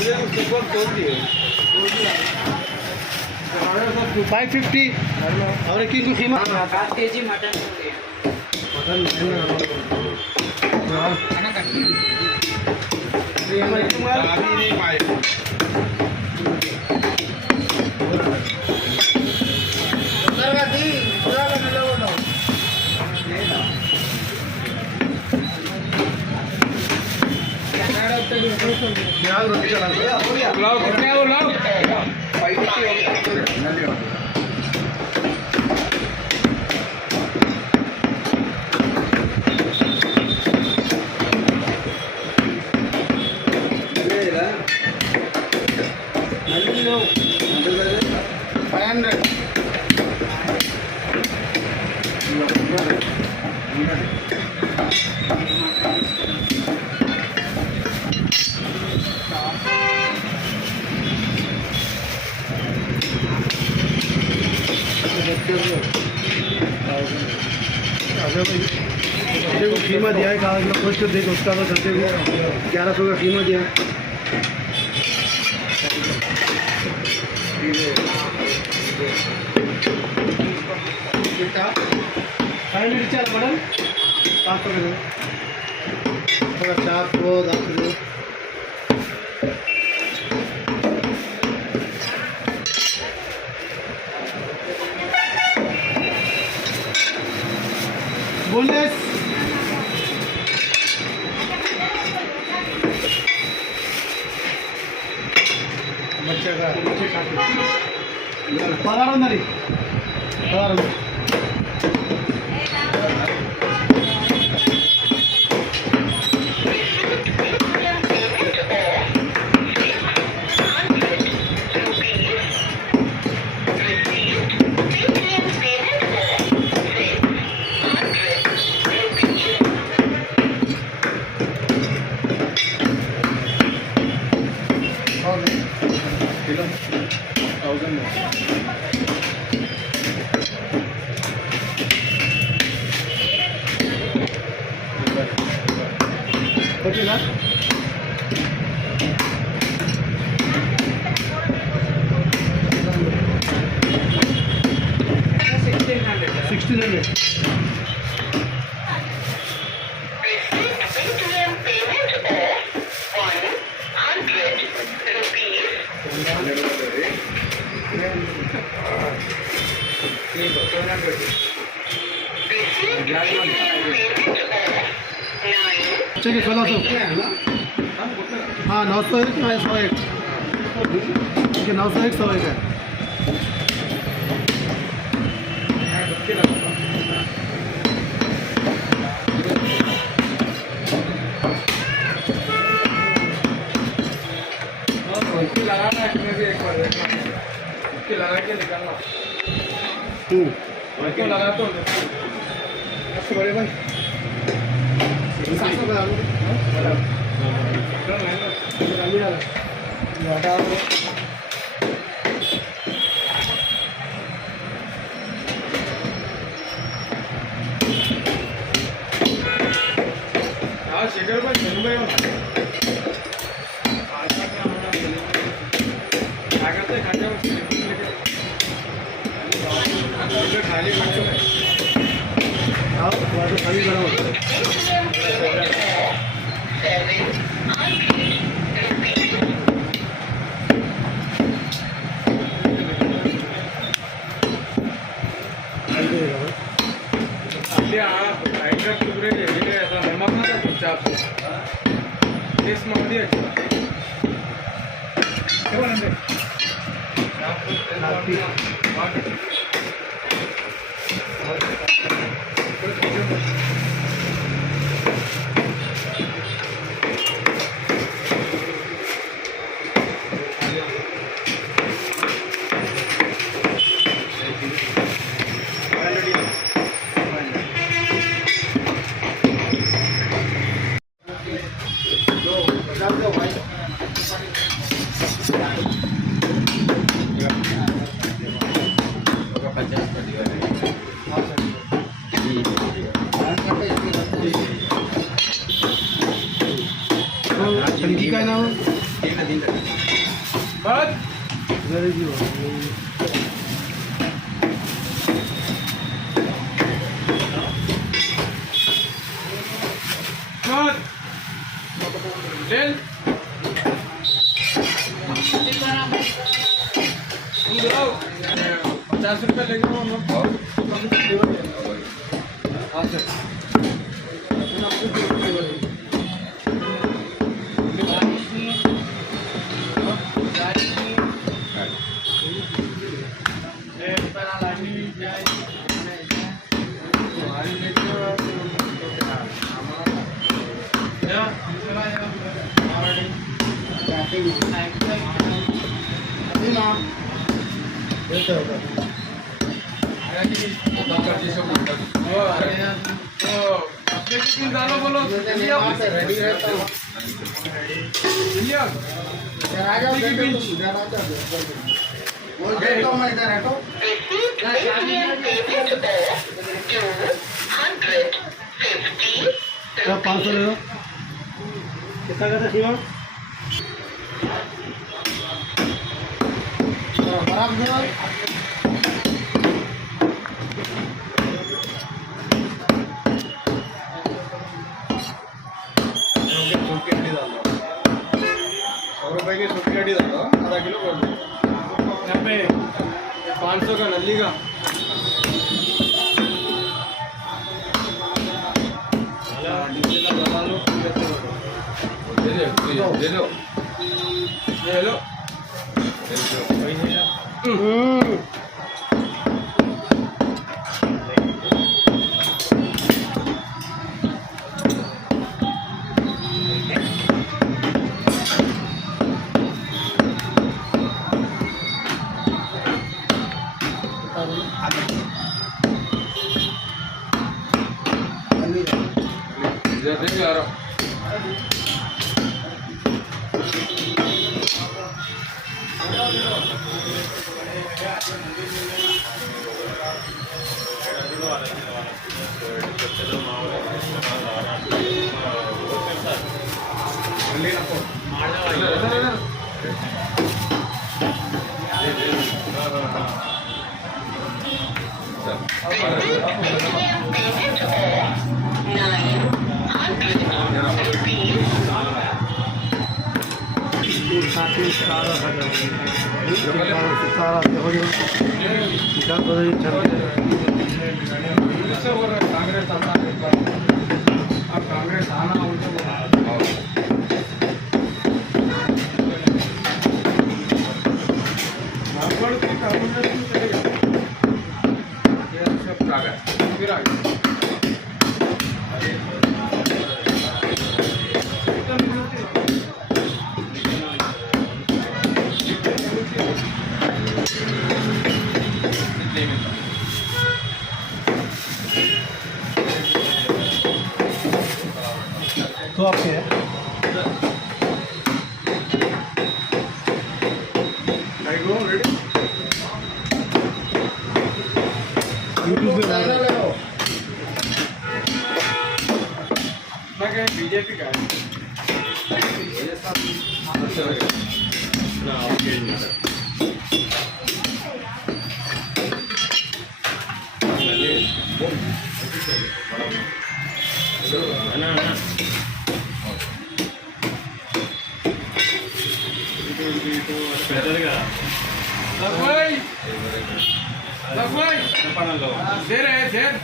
550 और एक की कीमत 5 kg मटन देखो कीमा दिया है, कागज में खोज कर देखो उसका तो करते हुए 1100 का कीमा दिया है। मैडम 500 का थोड़ा 400 10 किलो बोनलेस बच्चे का पगार उंदरी पगार ओके ना 1600 चलिए 1600 हाँ 901 101 ठीक है 901 101 है लगाना है इसमें भी एक बार इसके लगा के निकालना क्यों लगा तो बड़े भाई 700 का शेखर भाई खाली खाली बड़ा टुकड़े ऐसा नमक ना था चुपचाप टेस्ट मार दिया टंकी का नाम But Where is you? but then ₹50 लेके वो हाँ सर बोलो रेडी रहता हूँ क्या 500 ले लो कितना कहता सीमा खराब दे ₹100 की सूखी हड्डी डालो आधा किलो कर दो यहाँ पे 500 का नल्ली का ले लो देंगे यार कांग्रेस आना उनको तो आपके है यूट्यूब पे डाल रहे हो मैं कहीं बीजेपी का शेर है शेर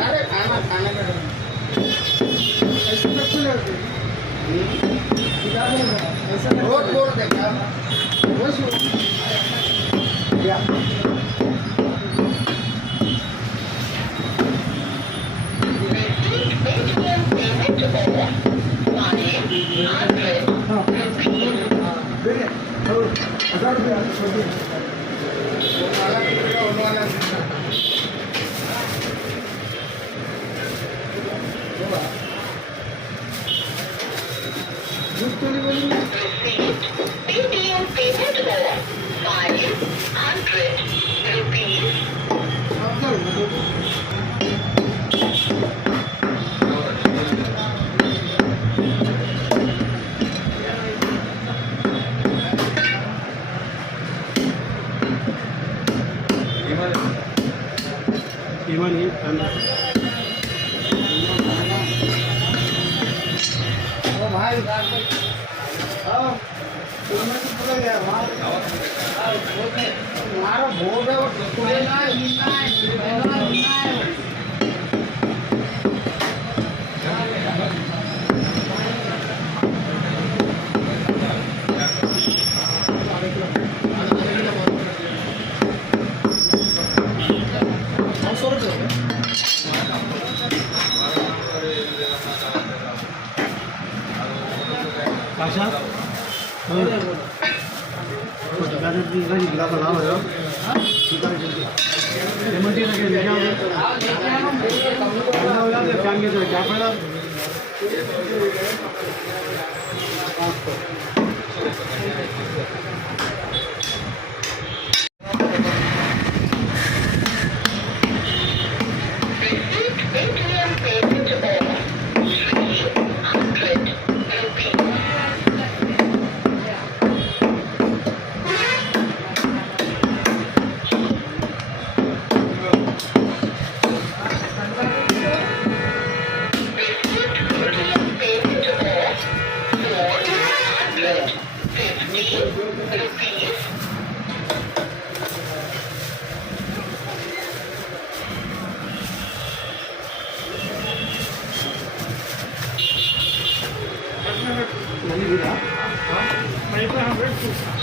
अरे खाना खाने का रोड बोर्ड देखा Paytm payment over 500 rupees. इमानी भाई मारा भोग है वो टुकड़े ना आशा गिलास नाम है फैन के क्या फायदा Paytm payment over 300 rupees. नहीं